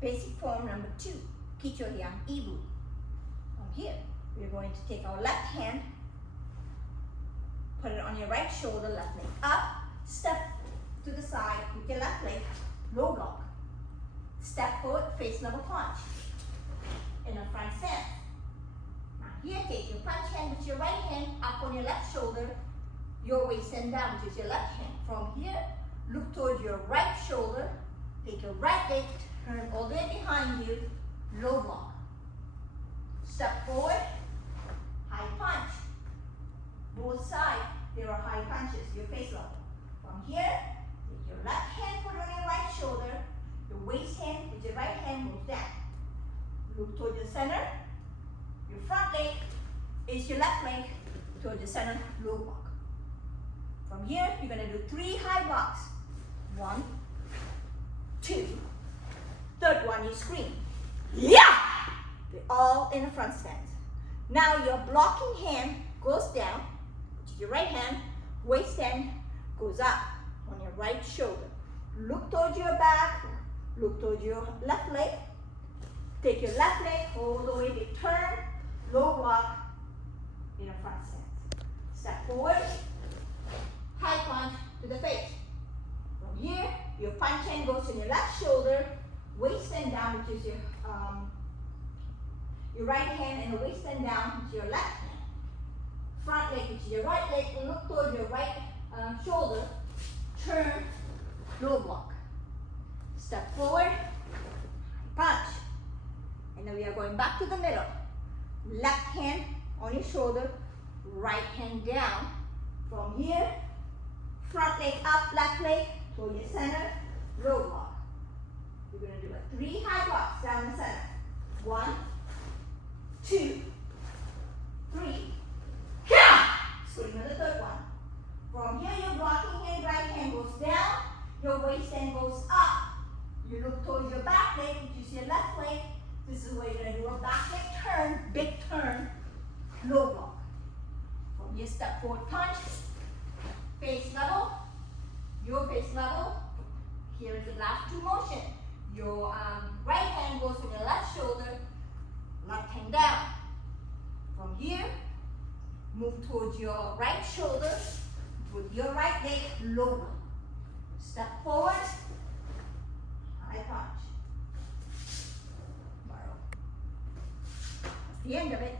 Basic form number 2, Kicho Hyung Ibu. From here, we're going to take our left hand, put it on your right shoulder, left leg up, step to the side with your left leg, low block. Step forward, face level punch. In a front stance. Now here, take your punch hand with your right hand up on your left shoulder, your waist and down, which is your left hand. From here, look towards your right shoulder, take your right leg, turn all the way behind you, low block. Step forward, high punch. Both sides, there are high punches, your face level. From here, take your left hand, put it on your right shoulder, your waist hand with your right hand moves down. Look towards the center, your front leg is your left leg towards the center, low block. From here, you're going to do 3 high blocks. 1, 2, third one you scream. Yeah! They're all in the front stance. Now your blocking hand goes down, which is your right hand, waist end goes up on your right shoulder. Look towards your back, look towards your left leg. Take your left leg all the way to turn, low block in a front stance. Step forward, high punch to the face. From here, your punch hand goes to your left shoulder, waist and down, which is your right hand, and the waist and down, which is your left hand. Front leg, which is your right leg, and look towards your right shoulder, turn, low block. Step forward, punch. And then we are going back to the middle. Left hand on your shoulder, right hand down. From here, front leg up, left leg toward your center, low block. We're going to do a 3 high blocks down the center. 1, 2, 3. Swing on the third one. From here, your blocking hand, right hand goes down, your waist end goes up. You look towards your back leg, which is your left leg. This is where you're going to do a back leg turn, big turn, low block. From here, step forward punch, face level, your face level. Here is the last 2 motion. Your right hand goes on your left shoulder, left hand down. From here, move towards your right shoulder with your right leg, low block. Step forward, high punch. That's the end of it.